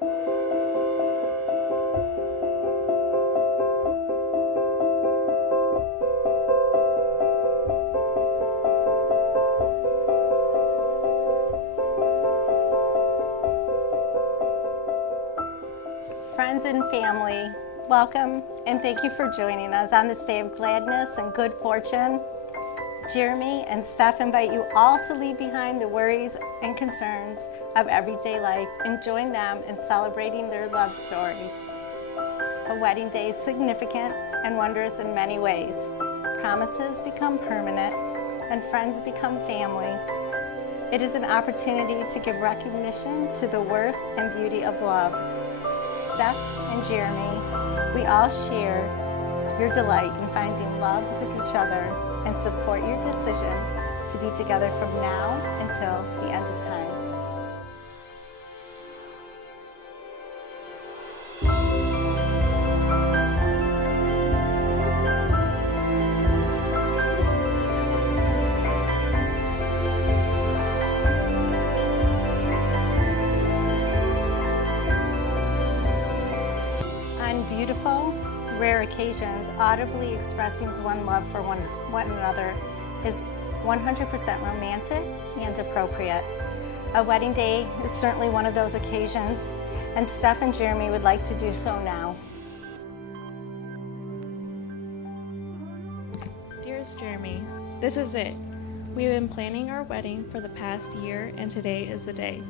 Friends and family, welcome and thank you for joining us on this day of gladness and good fortune. Jeremy and Steph invite you all to leave behind the worries and concerns of everyday life and join them in celebrating their love story. A wedding day is significant and wondrous in many ways. Promises become permanent and friends become family. It is an opportunity to give recognition to the worth and beauty of love. Steph and Jeremy, we all share your delight in finding love with each other and support your decision to be together from now until the end of time. On beautiful, rare occasions, audibly expressing one's love for one another is 100% romantic and appropriate. A wedding day is certainly one of those occasions, and Steph and Jeremy would like to do so now. Dearest Jeremy, this is it. We've been planning our wedding for the past year, and today is the day.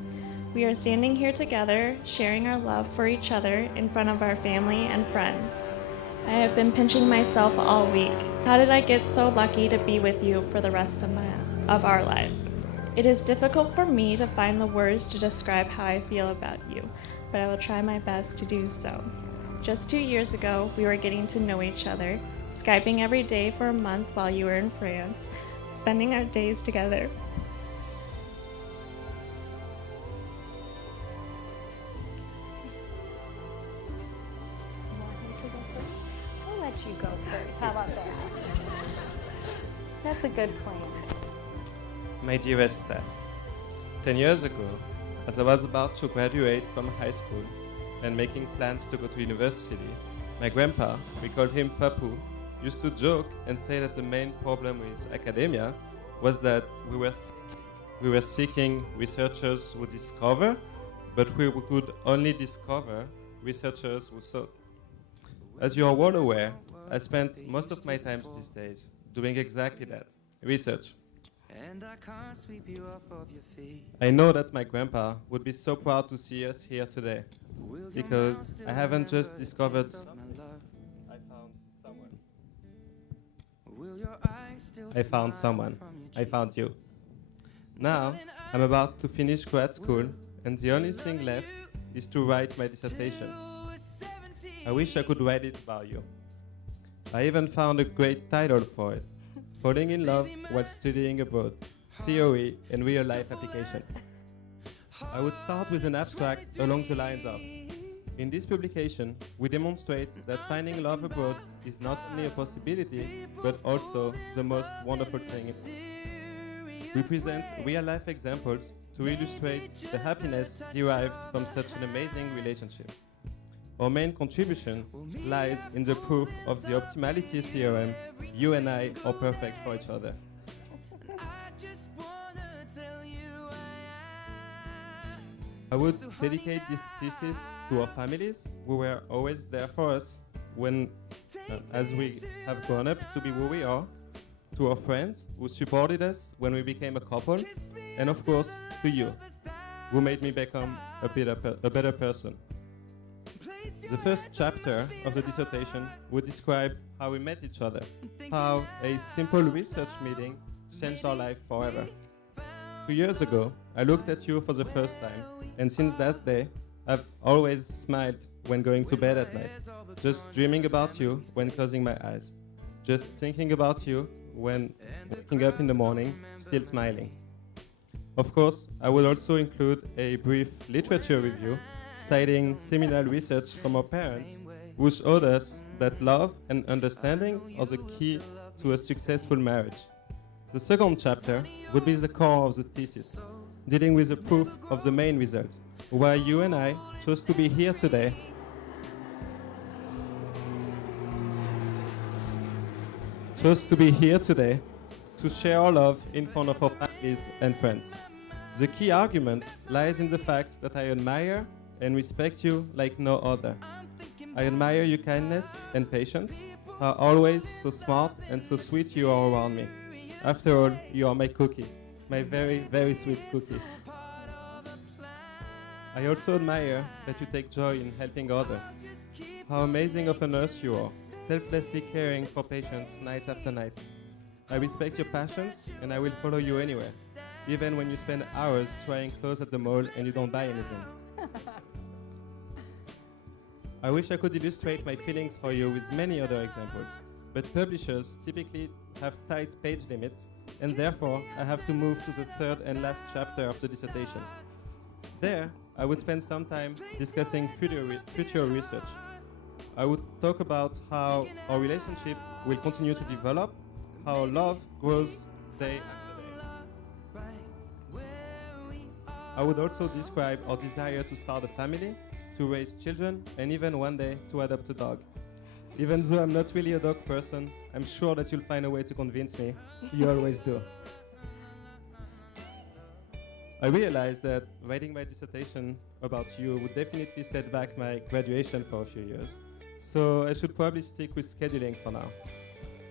We are standing here together, sharing our love for each other in front of our family and friends. I have been pinching myself all week. How did I get so lucky to be with you for the rest of our lives? It is difficult for me to find the words to describe how I feel about you, but I will try my best to do so. Just 2 years ago, we were getting to know each other, Skyping every day for a month while you were in France, spending our days together. I'll let you go first. How about that? That's a good plan. My dearest Steph, 10 years ago, as I was about to graduate from high school and making plans to go to university, my grandpa, we called him Papu, used to joke and say that the main problem with academia was that we were seeking researchers who discover, but we could only discover researchers who thought. As you are well aware, I spent most of my time these days doing exactly that, research. I know that my grandpa would be so proud to see us here today, because I haven't just discovered I found someone. I found you. Now, I'm about to finish grad school, and the only thing left is to write my dissertation. I wish I could write it about you. I even found a great title for it, Falling in Love While Studying Abroad, Theory and Real-Life Applications. I would start with an abstract along the lines of, in this publication, we demonstrate that finding love abroad is not only a possibility, but also the most wonderful thing. We present real-life examples to illustrate the happiness derived from such an amazing relationship. Our main contribution lies in the proof of the optimality theorem, you and I are perfect for each other. I would dedicate this thesis to our families who were always there for us when, as we have grown up to be who we are, to our friends who supported us when we became a couple, and of course to you, who made me become a better person. The first chapter of the dissertation would describe how we met each other, how a simple research meeting changed our life forever. 2 years ago, I looked at you for the first time, and since that day, I've always smiled when going to bed at night, just dreaming about you when closing my eyes, just thinking about you when waking up in the morning, still smiling. Of course, I will also include a brief literature review citing seminal research from our parents, who showed us that love and understanding are the key to a successful marriage. The second chapter would be the core of the thesis, dealing with the proof of the main result, why you and I chose to be here today. To share our love in front of our families and friends. The key argument lies in the fact that I admire and respect you like no other. I admire your kindness and patience, how always so smart and so sweet you are around me. After all, you are my cookie, my very, very sweet cookie. I also admire that you take joy in helping others. How amazing of a nurse you are, selflessly caring for patients night after night. I respect your passions and I will follow you anywhere, even when you spend hours trying clothes at the mall and you don't buy anything. I wish I could illustrate my feelings for you with many other examples, but publishers typically have tight page limits, and therefore I have to move to the third and last chapter of the dissertation. There, I would spend some time discussing future research. I would talk about how our relationship will continue to develop, how love grows day after day. I would also describe our desire to start a family, to raise children, and even one day to adopt a dog. Even though I'm not really a dog person, I'm sure that you'll find a way to convince me. You always do. I realized that writing my dissertation about you would definitely set back my graduation for a few years, so I should probably stick with scheduling for now.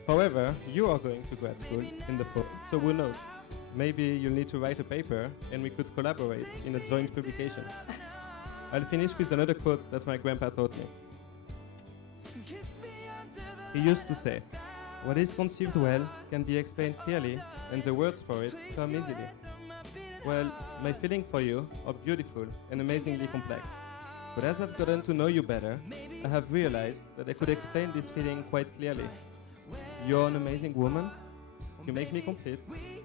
However, you are going to grad school in the fall, so who knows? Maybe you'll need to write a paper and we could collaborate in a joint publication. I'll finish with another quote that my grandpa taught me. He used to say, "What is conceived well can be explained clearly, and the words for it come easily." Well, my feelings for you are beautiful and amazingly complex. But as I've gotten to know you better, I have realized that I could explain this feeling quite clearly. You're an amazing woman, you make me complete,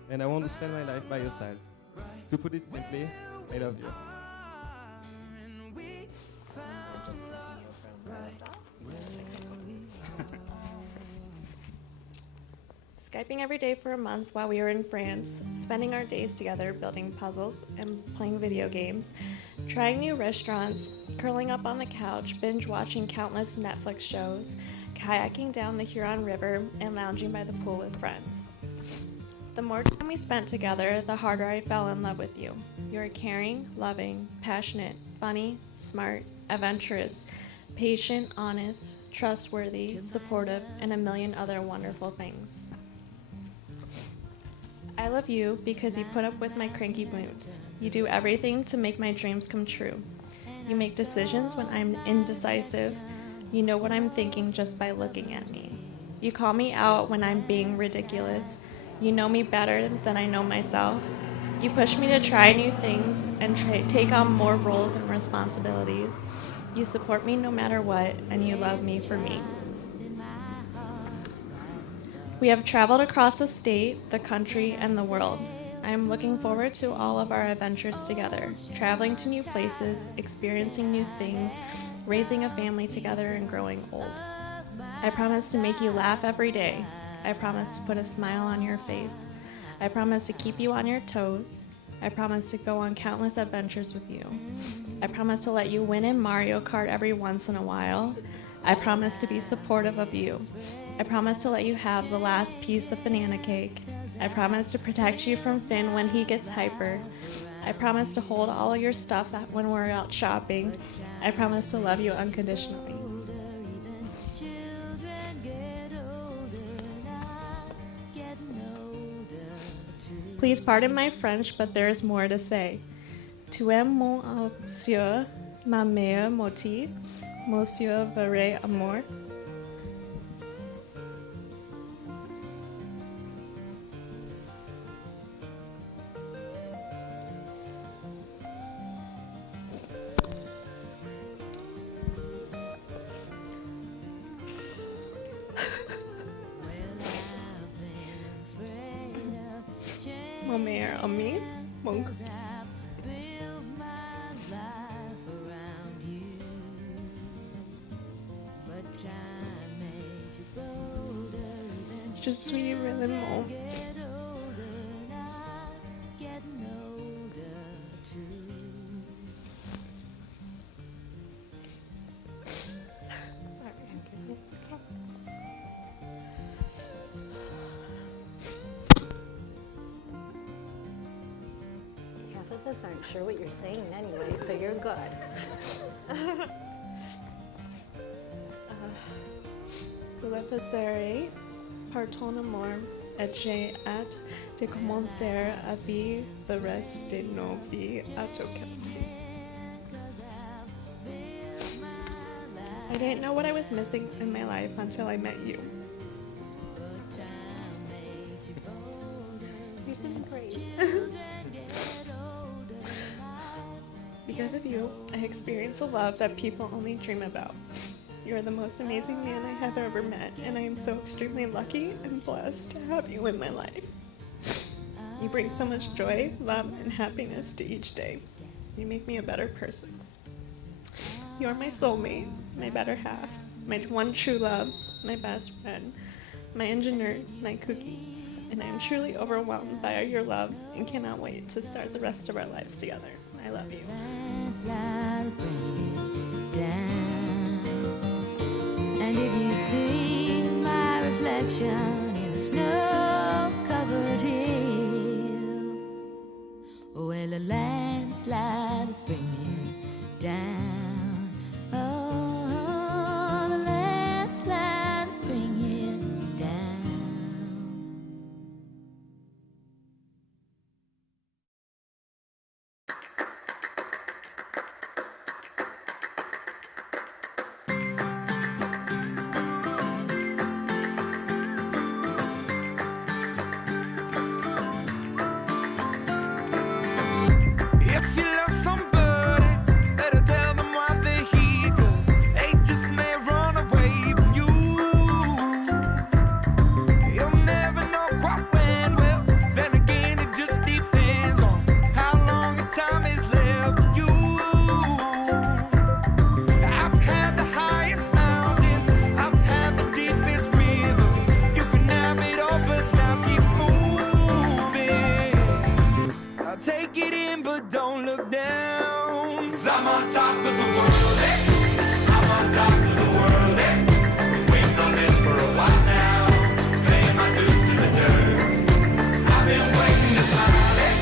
and I want to spend my life by your side. To put it simply, I love you. Skyping every day for a month while we were in France, spending our days together building puzzles and playing video games, trying new restaurants, curling up on the couch, binge watching countless Netflix shows, kayaking down the Huron River, and lounging by the pool with friends. The more time we spent together, the harder I fell in love with you. You're caring, loving, passionate, funny, smart, adventurous, patient, honest, trustworthy, supportive, and a million other wonderful things. I love you because you put up with my cranky moods. You do everything to make my dreams come true. You make decisions when I'm indecisive. You know what I'm thinking just by looking at me. You call me out when I'm being ridiculous. You know me better than I know myself. You push me to try new things and take on more roles and responsibilities. You support me no matter what, and you love me for me. We have traveled across the state, the country, and the world. I am looking forward to all of our adventures together, traveling to new places, experiencing new things, raising a family together, and growing old. I promise to make you laugh every day. I promise to put a smile on your face. I promise to keep you on your toes. I promise to go on countless adventures with you. I promise to let you win in Mario Kart every once in a while. I promise to be supportive of you. I promise to let you have the last piece of banana cake. I promise to protect you from Finn when he gets hyper. I promise to hold all of your stuff when we're out shopping. I promise to love you unconditionally. Please pardon my French, but there is more to say. Tu es mon monsieur, ma meilleure moitié, monsieur vrai amour. Mon meilleur ami, mon Je suis vraiment us aren't sure what you're saying anyway, so you're good. Le passerei par ton amour et j'ai hâte de commencer à vivre le reste de nos vies à ton côté. I didn't know what I was missing in my life until I met you. You're doing great. Because of you, I experienced a love that people only dream about. You are the most amazing man I have ever met, and I am so extremely lucky and blessed to have you in my life. You bring so much joy, love, and happiness to each day. You make me a better person. You are my soulmate, my better half, my one true love, my best friend, my engineer, my cookie, and I am truly overwhelmed by your love and cannot wait to start the rest of our lives together. I love you. And if you see my reflection in the snow-covered hills, well, a landslide will bring you down. Oh, the landslide will bring you down. If you love somebody, better tell them why they're here, 'cause they just may run away from you. You'll never know quite when, well, then again it just depends on how long the time is left for you. I've had the highest mountains, I've had the deepest river. You can have it all, but life keeps moving. I'll take it in, but don't look down. 'Cause I'm on top of the world, eh? I'm on top of the world, eh? Been waiting on this for a while now, paying my dues to the dirt. I've been waiting to smile, eh?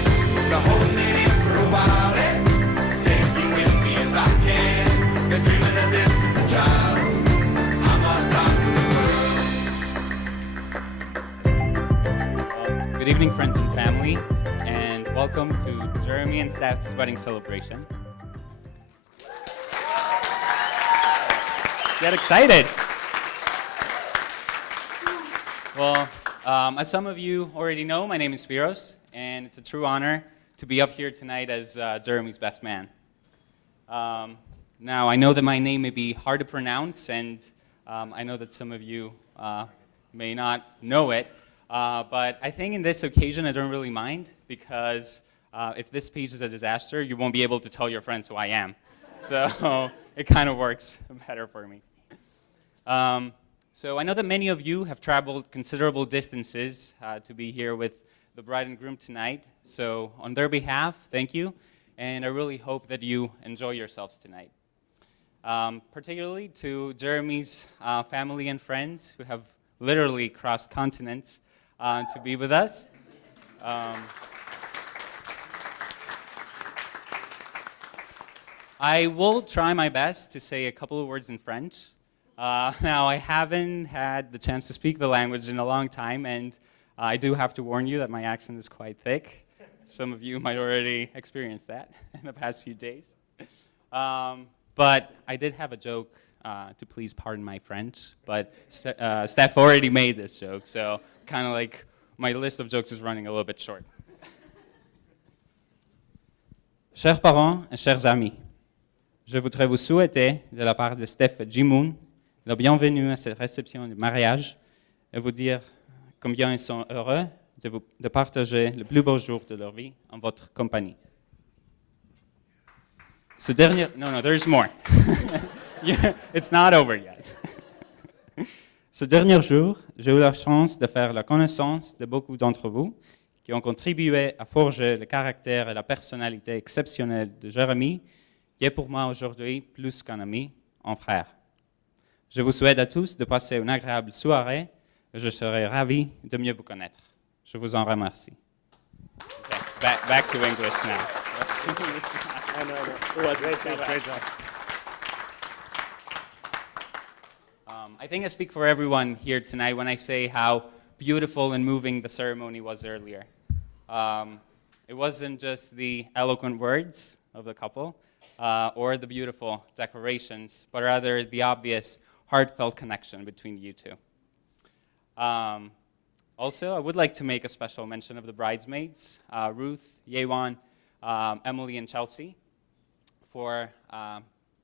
Been holding it in for a while, eh? Take you with me if I can. Been dreaming of this since a child. I'm on top of the world. Good evening, friends and family, and welcome to Jeremy and Steph's wedding celebration. Get excited! Well, as some of you already know, my name is Spiros, and it's a true honor to be up here tonight as Jeremy's best man. Now, I know that my name may be hard to pronounce, and I know that some of you may not know it, but I think in this occasion I don't really mind, because if this speech is a disaster, you won't be able to tell your friends who I am. So it kind of works better for me. So I know that many of you have traveled considerable distances to be here with the bride and groom tonight. So on their behalf, thank you, and I really hope that you enjoy yourselves tonight. Particularly to Jeremy's family and friends who have literally crossed continents to be with us. I will try my best to say a couple of words in French. Now, I haven't had the chance to speak the language in a long time, and I do have to warn you that my accent is quite thick. Some of you might already experience that in the past few days. But I did have a joke, to please pardon my French, but Steph already made this joke, so kind of like my list of jokes is running a little bit short. Chers parents et chers amis, je voudrais vous souhaiter, de la part de Steph et Jimoun, la bienvenue à cette réception de mariage et vous dire combien ils sont heureux de partager le plus beau jour de leur vie en votre compagnie. Ce dernier... No, there's more. Yeah, it's not over yet. Ce dernier jour, j'ai eu la chance de faire la connaissance de beaucoup d'entre vous qui ont contribué à forger le caractère et la personnalité exceptionnelle de Jérémy, qui est pour moi aujourd'hui plus qu'un ami, un frère. Je vous souhaite à tous de passer une agréable soirée et je serai ravi de mieux vous connaître. Je vous en remercie. Okay, back to English now. It was great job, great job. I think I speak for everyone here tonight when I say how beautiful and moving the ceremony was earlier. It wasn't just the eloquent words of the couple or the beautiful decorations, but rather the obvious heartfelt connection between you two. Also, I would like to make a special mention of the bridesmaids, Ruth, Yewan, Emily, and Chelsea, for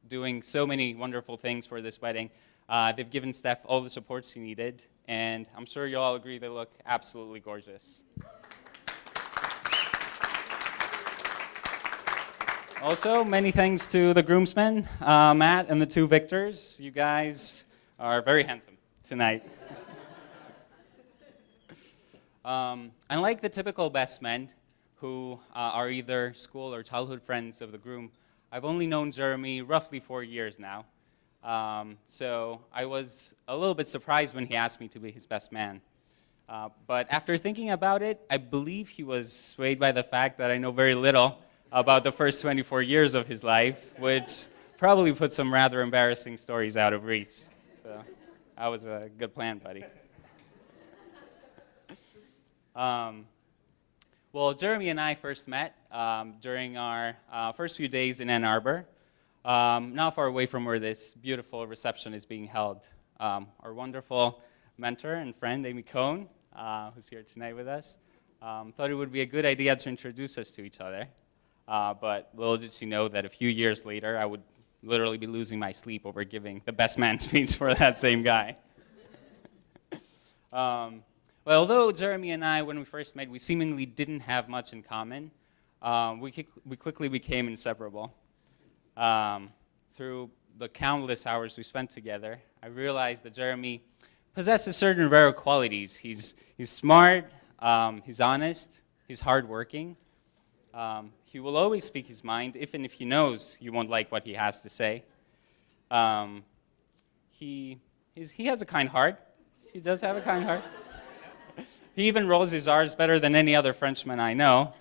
doing so many wonderful things for this wedding. They've given Steph all the support she needed, and I'm sure you all agree they look absolutely gorgeous. Also, many thanks to the groomsmen, Matt and the two victors. You guys are very handsome tonight. Unlike the typical best men who are either school or childhood friends of the groom, I've only known Jeremy roughly 4 years now. So I was a little bit surprised when he asked me to be his best man. But after thinking about it, I believe he was swayed by the fact that I know very little about the first 24 years of his life, which probably put some rather embarrassing stories out of reach. So that was a good plan, buddy. Well, Jeremy and I first met during our first few days in Ann Arbor, not far away from where this beautiful reception is being held. Our wonderful mentor and friend, Amy Cohn, who's here tonight with us, thought it would be a good idea to introduce us to each other. But little did she know that a few years later, I would literally be losing my sleep over giving the best man speech for that same guy. Well, although Jeremy and I, when we first met, we seemingly didn't have much in common, we quickly became inseparable. Through the countless hours we spent together, I realized that Jeremy possesses certain rare qualities. He's smart, he's honest, he's hardworking. He will always speak his mind, even if he knows you won't like what he has to say. He has a kind heart. He does have a kind heart. He even rolls his R's better than any other Frenchman I know.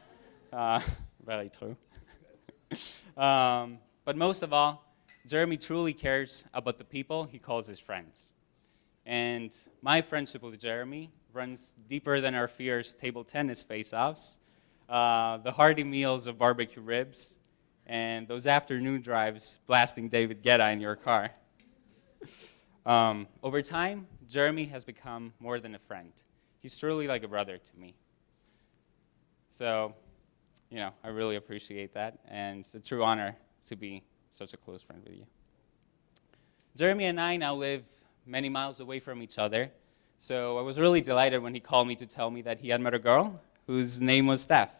Very true. But most of all, Jeremy truly cares about the people he calls his friends. And my friendship with Jeremy runs deeper than our fierce table tennis face-offs, the hearty meals of barbecue ribs, and those afternoon drives blasting David Guetta in your car. Over time, Jeremy has become more than a friend. He's truly like a brother to me. So, I really appreciate that, and it's a true honor to be such a close friend with you. Jeremy and I now live many miles away from each other, so I was really delighted when he called me to tell me that he had met a girl whose name was Steph.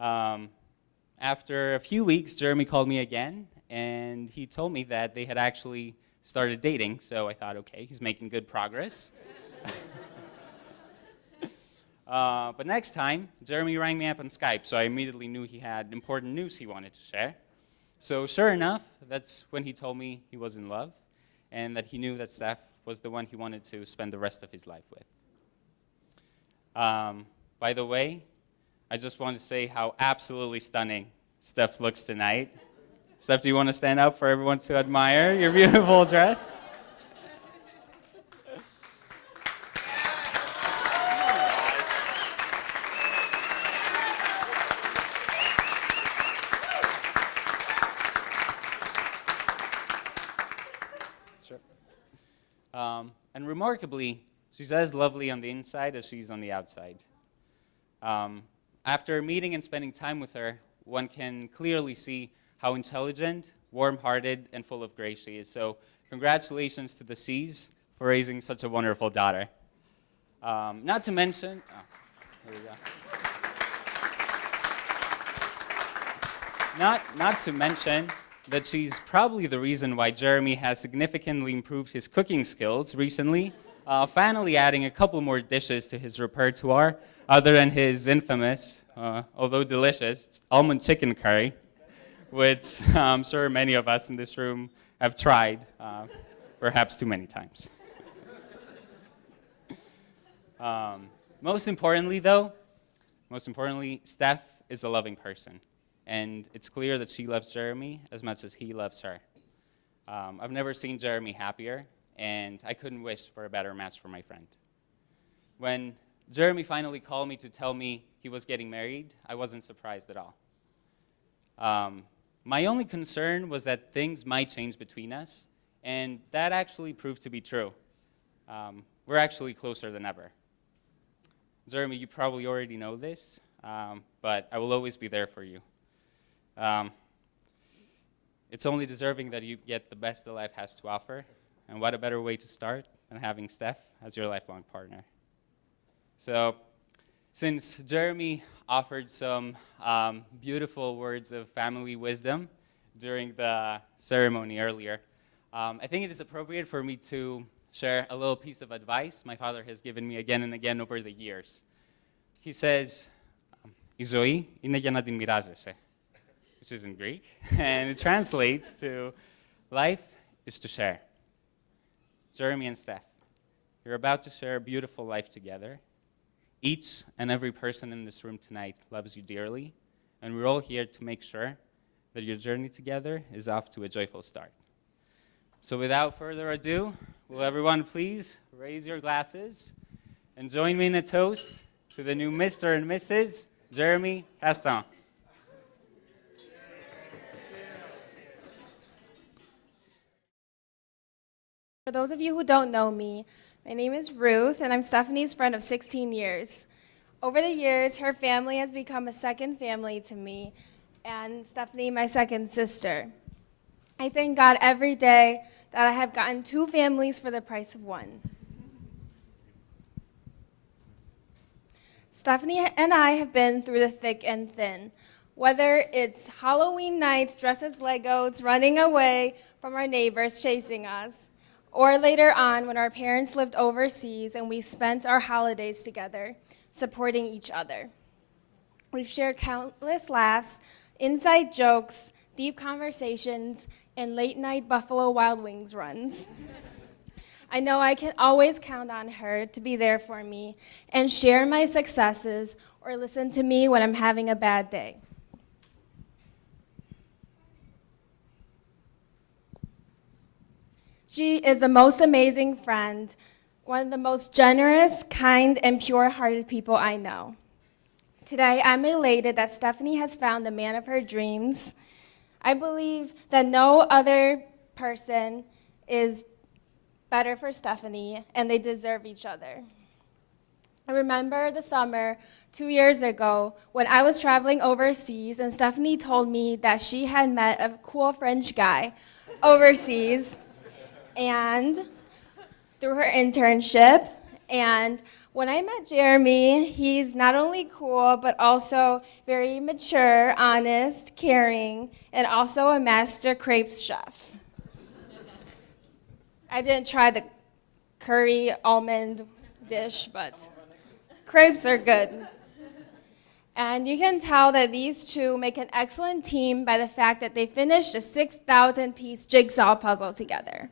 After a few weeks, Jeremy called me again, and he told me that they had actually started dating, so I thought, okay, he's making good progress. But next time, Jeremy rang me up on Skype, so I immediately knew he had important news he wanted to share. So sure enough, that's when he told me he was in love, and that he knew that Steph was the one he wanted to spend the rest of his life with. By the way, I just want to say how absolutely stunning Steph looks tonight. Steph, do you want to stand up for everyone to admire your beautiful dress? And remarkably, she's as lovely on the inside as she's on the outside. After meeting and spending time with her, one can clearly see how intelligent, warm-hearted, and full of grace she is. So congratulations to the C's for raising such a wonderful daughter. Not to mention, here we go. Not to mention that she's probably the reason why Jeremy has significantly improved his cooking skills recently, finally adding a couple more dishes to his repertoire, other than his infamous, although delicious, almond chicken curry, which I'm sure many of us in this room have tried, perhaps too many times. Most importantly, Steph is a loving person. and it's clear that she loves Jeremy as much as he loves her. I've never seen Jeremy happier, and I couldn't wish for a better match for my friend. When Jeremy finally called me to tell me he was getting married, I wasn't surprised at all. My only concern was that things might change between us, and that actually proved to be true. We're actually closer than ever. Jeremy, you probably already know this, but I will always be there for you. It's only deserving that you get the best that life has to offer, and what a better way to start than having Steph as your lifelong partner. So, since Jeremy offered some beautiful words of family wisdom during the ceremony earlier, I think it is appropriate for me to share a little piece of advice my father has given me again and again over the years. He says, "Η ζωή είναι για να την μοιράζεσαι," which is in Greek, and it translates to, "Life is to share." Jeremy and Steph, you're about to share a beautiful life together. Each and every person in this room tonight loves you dearly, and we're all here to make sure that your journey together is off to a joyful start. So without further ado, will everyone please raise your glasses and join me in a toast to the new Mr. and Mrs. Jeremy Caston. For those of you who don't know me, my name is Ruth, and I'm Stephanie's friend of 16 years. Over the years, her family has become a second family to me, and Stephanie, my second sister. I thank God every day that I have gotten two families for the price of one. Stephanie and I have been through the thick and thin. Whether it's Halloween nights dressed as Legos, running away from our neighbors chasing us, or later on when our parents lived overseas and we spent our holidays together, supporting each other. We've shared countless laughs, inside jokes, deep conversations, and late-night Buffalo Wild Wings runs. I know I can always count on her to be there for me and share my successes or listen to me when I'm having a bad day. She is the most amazing friend, one of the most generous, kind, and pure-hearted people I know. Today, I'm elated that Stephanie has found the man of her dreams. I believe that no other person is better for Stephanie, and they deserve each other. I remember the summer 2 years ago when I was traveling overseas, and Stephanie told me that she had met a cool French guy overseas, and through her internship. And when I met Jeremy, he's not only cool, but also very mature, honest, caring, and also a master crepes chef. I didn't try the curry almond dish, but crepes are good. And you can tell that these two make an excellent team by the fact that they finished a 6,000-piece jigsaw puzzle together.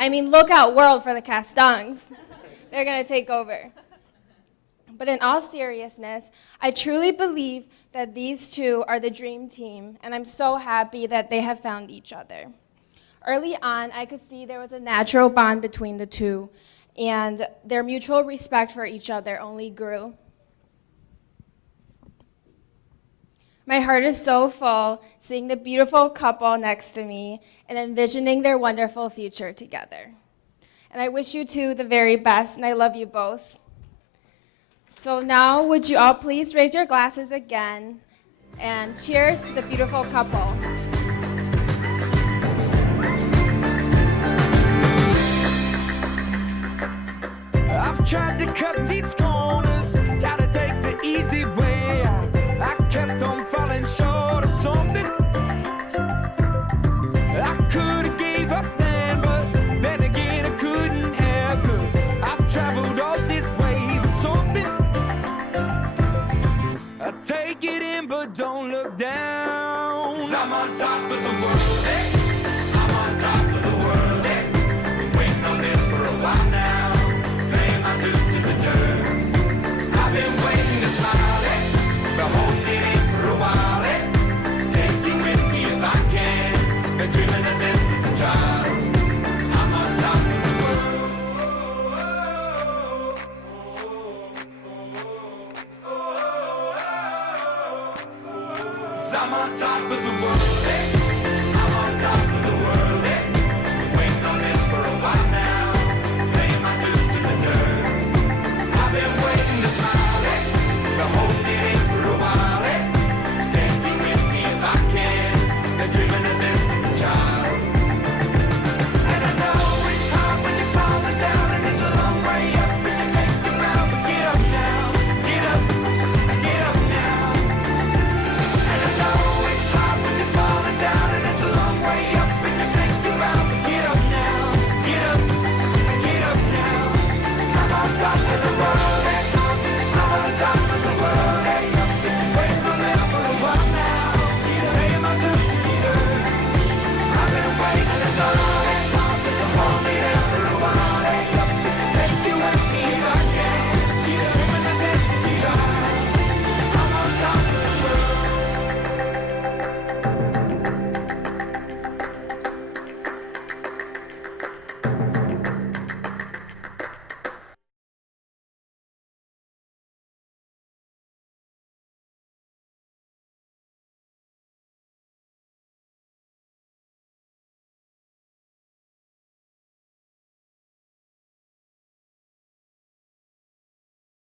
I mean, look out, world, for the Castons. They're going to take over. But in all seriousness, I truly believe that these two are the dream team, and I'm so happy that they have found each other. Early on, I could see there was a natural bond between the two, and their mutual respect for each other only grew. My heart is so full seeing the beautiful couple next to me and envisioning their wonderful future together. And I wish you two the very best, and I love you both. So now, would you all please raise your glasses again, and cheers to the beautiful couple. I've tried to cut these corners, try to take the easy way. I kept on falling short of something. I could have gave up then, but then again I couldn't have, 'cause I've traveled all this way for something. I take it in, but don't look down. 'Cause I'm on top of the world, hey. I'm on top of the world, hey. Been waiting on this for a while now. Paying my dues to the dirt. I've been waiting to smile, hey. Been holding it in for a while, hey. 'cause I'm on top of the world. Hey.